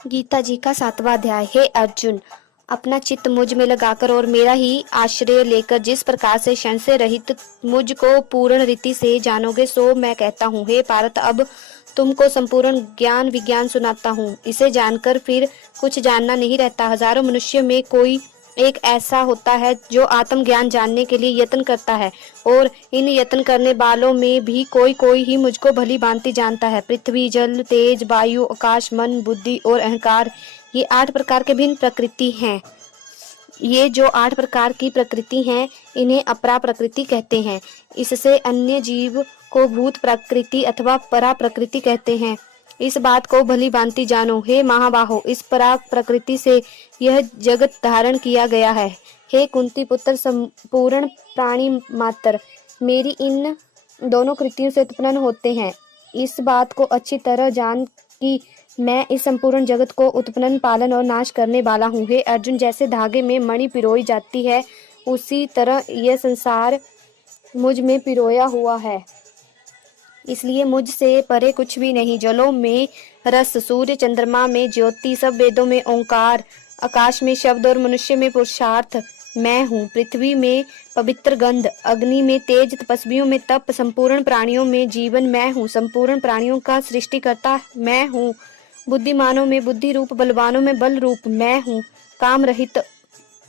गीता जी का 7वां अध्याय। हे अर्जुन, अपना चित्त मुझ में लगाकर और मेरा ही आश्रय लेकर जिस प्रकार से क्षण से रहित मुझको पूर्ण रीति से जानोगे सो मैं कहता हूँ। हे पार्थ, अब तुमको संपूर्ण ज्ञान विज्ञान सुनाता हूँ। इसे जानकर फिर कुछ जानना नहीं रहता। हजारों मनुष्य में कोई एक ऐसा होता है जो आत्म ज्ञान जानने के लिए यत्न करता है, और इन यत्न करने वालों में भी कोई कोई ही मुझको भली भांति जानता है। पृथ्वी, जल, तेज, वायु, आकाश, मन, बुद्धि और अहंकार, ये 8 प्रकार के भिन्न प्रकृति हैं। ये जो 8 प्रकार की प्रकृति हैं, इन्हें अपरा प्रकृति कहते हैं। इससे अन्य जीव को भूत प्रकृति अथवा परा प्रकृति कहते हैं। इस बात को भली भांति जानो। हे महाबाहो, इस परा प्रकृति से यह जगत धारण किया गया है। हे कुंती पुत्र संपूर्ण प्राणी मात्र मेरी इन दोनों कृतियों से उत्पन्न होते हैं। इस बात को अच्छी तरह जान कि मैं इस संपूर्ण जगत को उत्पन्न, पालन और नाश करने वाला हूँ। हे अर्जुन, जैसे धागे में मणि पिरोई जाती है, उसी तरह यह संसार मुझ में पिरोया हुआ है। इसलिए मुझसे परे कुछ भी नहीं। जलों में रस, सूर्य चंद्रमा में ज्योति, सब वेदों में ओंकार, आकाश में शब्द और मनुष्य में पुरुषार्थ मैं हूँ। पृथ्वी में पवित्र गंध, अग्नि में तेज, तपस्वियों में तप, संपूर्ण प्राणियों में जीवन मैं हूँ। संपूर्ण प्राणियों का सृष्टिकर्ता मैं हूँ। बुद्धिमानों में बुद्धि रूप, बलवानों में बल रूप मैं हूँ। काम रहित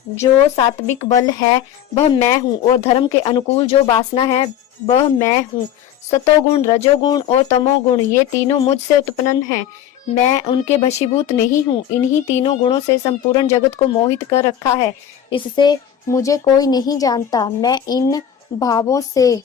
जो सात्विक बल है वह मैं हूँ, और धर्म के अनुकूल जो वासना है वह मैं हूँ। सतोगुण, रजोगुण और तमोगुण, ये तीनों मुझसे उत्पन्न हैं। मैं उनके वशीभूत नहीं हूँ। इन्हीं तीनों गुणों से संपूर्ण जगत को मोहित कर रखा है। इससे मुझे कोई नहीं जानता। मैं इन भावों से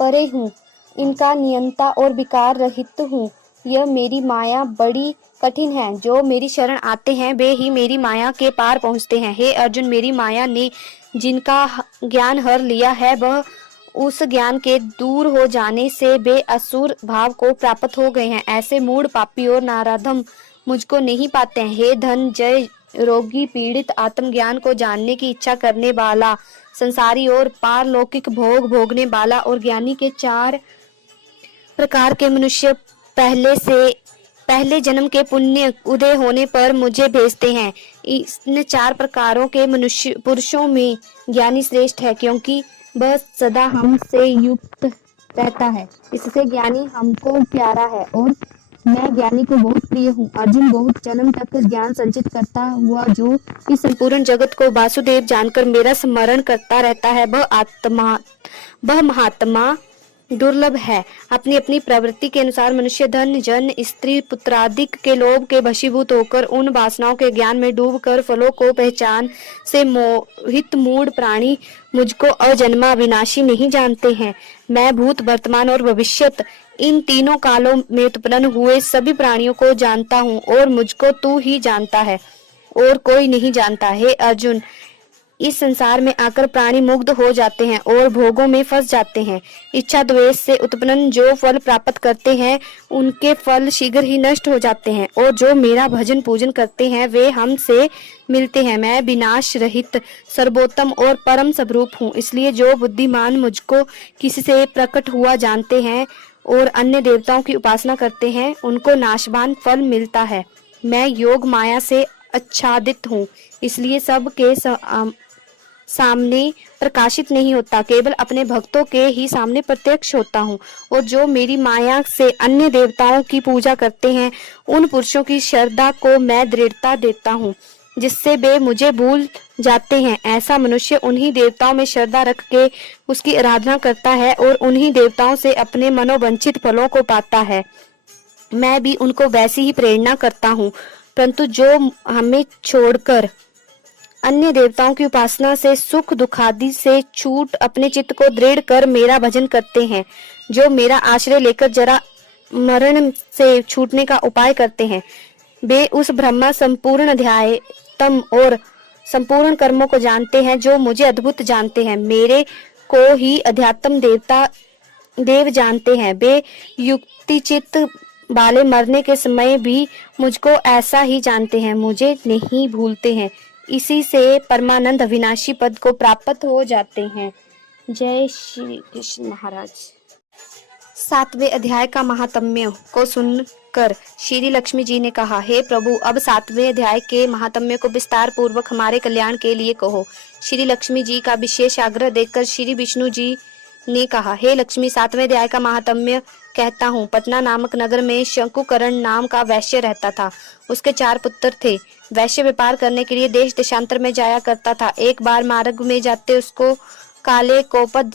परे हूँ, इनका नियंता और विकार रहित हूँ। यह मेरी माया बड़ी कठिन है। जो मेरी शरण आते हैं वे ही मेरी माया के पार पहुँचते हैं। हे अर्जुन, मेरी माया ने जिनका ज्ञान हर लिया है, वह उस ज्ञान के दूर हो जाने से वे असुर भाव को प्राप्त हो गए हैं। ऐसे मूढ़, पापी और नाराधम मुझको नहीं पाते हैं। हे धन जय, रोगी, पीड़ित, आत्मज्ञान को जानने की इच्छा करने वाला, संसारी और पारलौकिक भोग भोगने वाला और ज्ञानी के 4 प्रकार के मनुष्य पहले जन्म के पुण्य उदय होने पर मुझे भेजते हैं। इन 4 प्रकारों के मनुष्य पुरुषों में ज्ञानी श्रेष्ठ है, क्योंकि वह सदा हमसे युक्त रहता है। इससे ज्ञानी हमको प्यारा है, और मैं ज्ञानी को बहुत प्रिय हूँ। अर्जुन, बहुत जन्म तक ज्ञान संचित करता हुआ जो इस संपूर्ण जगत को वासुदेव जानकर मेरा स्मरण करता रहता है, वह महात्मा दुर्लभ है। अपनी अपनी प्रवृत्ति के अनुसार मनुष्य धन, जन, स्त्री, पुत्रादिक के लोभ के वशीभूत होकर उन वासनाओं के ज्ञान में डूबकर फलों को पहचान से मोहित मूढ़ प्राणी मुझको अजन्मा विनाशी नहीं जानते हैं। मैं भूत, वर्तमान और भविष्यत इन तीनों कालों में उत्पन्न हुए सभी प्राणियों को जानता हूँ, और मुझको तू ही जानता है और कोई नहीं जानता। हे अर्जुन, इस संसार में आकर प्राणी मुग्ध हो जाते हैं और भोगों में फंस जाते हैं। इच्छा द्वेष से उत्पन्न जो फल प्राप्त करते हैं, उनके फल शीघ्र ही नष्ट हो जाते हैं, और जो मेरा भजन पूजन करते हैं वे हमसे मिलते हैं। मैं विनाश रहित, सर्वोत्तम और परम स्वरूप हूँ। इसलिए जो बुद्धिमान मुझको किसी से प्रकट हुआ जानते हैं और अन्य देवताओं की उपासना करते हैं, उनको नाशवान फल मिलता है। मैं योग माया से आच्छादित हूँ, इसलिए सबके सामने प्रकाशित नहीं होता, केवल अपने भक्तों के ही सामने प्रत्यक्ष होता हूँ। और जो मेरी माया से अन्य देवताओं की पूजा करते हैं, उन पुरुषों की श्रद्धा को मैं दृढ़ता देता हूँ, जिससे वे मुझे भूल जाते हैं। ऐसा मनुष्य उन्हीं देवताओं में श्रद्धा रख के उसकी आराधना करता है और उन्हीं देवताओं से अपने मनोवांछित फलों को पाता है। मैं भी उनको वैसी ही प्रेरणा करता हूँ। परंतु जो हमें छोड़कर अन्य देवताओं की उपासना से, सुख दुखादि से छूट अपने चित्त को दृढ़ कर मेरा भजन करते हैं, जो मेरा आश्रय लेकर जरा मरण से छूटने का उपाय करते हैं, वे उस ब्रह्मा संपूर्ण ध्यातम और संपूर्ण कर्मों को जानते हैं, जो मुझे अद्भुत जानते हैं। मेरे को ही अध्यात्म देव जानते हैं। वे युक्ति चित्त वाले मरने के समय भी मुझको ऐसा ही जानते हैं, मुझे नहीं भूलते हैं। इसी से परमानंद अविनाशी पद को प्राप्त हो जाते हैं। जय श्री कृष्ण महाराज। 7वें अध्याय का महात्म्य को सुनकर कर श्री लक्ष्मी जी ने कहा, हे प्रभु, अब 7वें अध्याय के महात्म्य को विस्तार पूर्वक हमारे कल्याण के लिए कहो। श्री लक्ष्मी जी का विशेष आग्रह देखकर श्री विष्णु जी ने कहा, हे लक्ष्मी, 7वें अध्याय का महात्म्य कहता हूँ। पटना नामक नगर में शंकुकरण नाम का वैश्य रहता था। उसके 4 पुत्र थे। वैश्य व्यापार करने के लिए देश देशांतर में जाया करता था। एक बार मार्ग में जाते उसको काले कोपद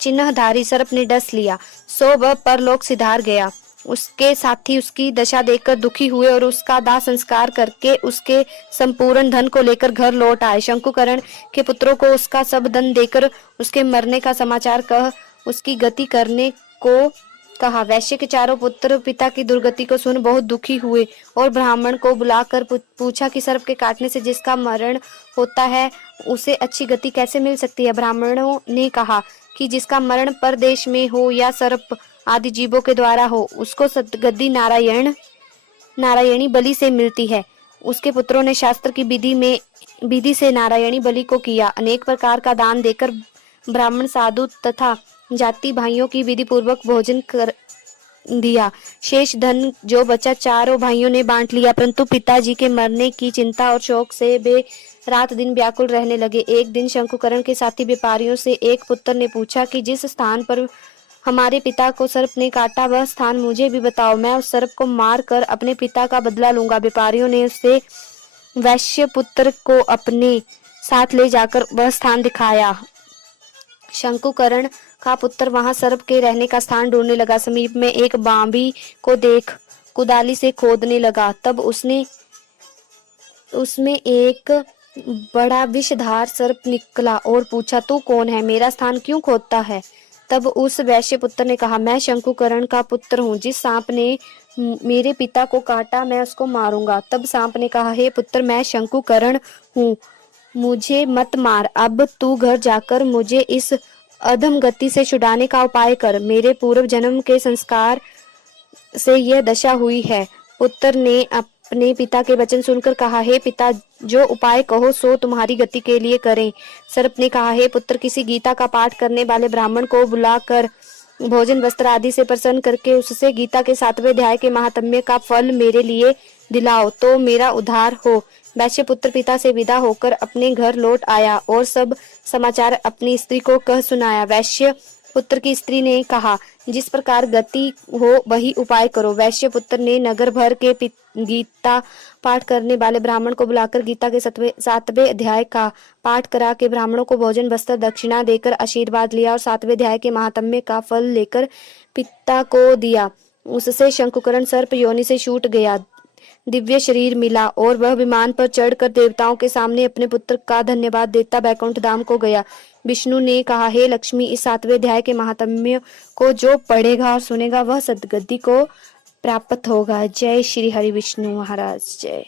चिन्हधारी सर्प ने डस लिया, सो वह परलोक सिधार गया। उसके साथी उसकी दशा देखकर दुखी हुए और उसका दाह संस्कार करके उसके संपूर्ण धन को लेकर घर लौट आए। शंकुकरण के पुत्रों को उसका सब धन देकर उसके मरने का समाचार कह उसकी गति करने को कहा। वैश्य के 4 पुत्र पिता की दुर्गति को सुन बहुत दुखी हुए और ब्राह्मण को बुलाकर पूछा कि सर्प के काटने से जिसका मरण होता है उसे अच्छी गति कैसे मिल सकती है। ब्राह्मणों ने कहा कि जिसका मरण परदेश में हो या सर्प आदि जीवों के द्वारा हो, उसको सद्गति नारायणी बलि से मिलती है। उसके पुत्रों ने शास्त्र की विधि से नारायणी बलि को किया। अनेक प्रकार का दान देकर ब्राह्मण, साधु तथा जाति भाइयों की विधि पूर्वक भोजन कर दिया। शेष धन जो बचा 4 भाइयों ने बांट लिया, परंतु पिताजी के मरने की चिंता और शोक से वे रात दिन व्याकुल रहने लगे। एक दिन शंकुकरण के साथी व्यापारियों से एक पुत्र ने पूछा कि जिस स्थान पर हमारे पिता को सर्प ने काटा वह स्थान मुझे भी बताओ, मैं उस सर्प को मार कर अपने पिता का बदला लूंगा। व्यापारियों ने उसे वैश्य पुत्र को अपने साथ ले जाकर वह स्थान दिखाया। शंकुकरण का पुत्र वहां सर्प के रहने का स्थान ढूंढने लगा। समीप में एक बांबी को देख कुदाली से खोदने लगा। तब उसमें एक बड़ा विषधार सर्प निकला और पूछा, तू कौन है, मेरा स्थान क्यों खोदता है। तब उस वैश्य पुत्र ने कहा, मैं शंकुकरण का पुत्र हूँ। जिस सांप ने मेरे पिता को काटा मैं उसको मारूंगा। तब सांप ने कहा, हे पुत्र, मैं शंकुकरण हूँ, मुझे मत मार। अब तू घर जाकर मुझे इस अधम गति से छुड़ाने का उपाय कर। मेरे पूर्व जन्म के संस्कार से यह दशा हुई है। पुत्र ने अपने पिता के वचन सुनकर कहा, हे पिता, जो उपाय कहो सो तुम्हारी गति के लिए करें। सर्प ने कहा, हे पुत्र, किसी गीता का पाठ करने वाले ब्राह्मण को बुलाकर भोजन वस्त्र आदि से प्रसन्न करके उससे गीता के 7वें अध्याय के महात्म्य का फल मेरे लिए दिलाओ तो मेरा उद्धार हो। वैश्य पुत्र पिता से विदा होकर अपने घर लौट आया और सब समाचार अपनी स्त्री को कह सुनाया। वैश्य पुत्र की स्त्री ने कहा, जिस प्रकार गति हो वही उपाय करो। वैश्य पुत्र ने नगर भर के गीता पाठ करने वाले ब्राह्मण को बुलाकर गीता के 7वें अध्याय का पाठ करा के ब्राह्मणों को भोजन वस्त्र दक्षिणा देकर आशीर्वाद लिया और 7वें अध्याय के महात्म्य का फल लेकर पिता को दिया। उससे शंकुकरण सर्प योनि से छूट गया, दिव्य शरीर मिला और वह विमान पर चढ़कर देवताओं के सामने अपने पुत्र का धन्यवाद देता बैकुंठ धाम को गया। विष्णु ने कहा, हे लक्ष्मी, इस 7वें अध्याय के महात्म्य को जो पढ़ेगा और सुनेगा वह सद्गति को प्राप्त होगा। जय श्री हरि विष्णु महाराज, जय।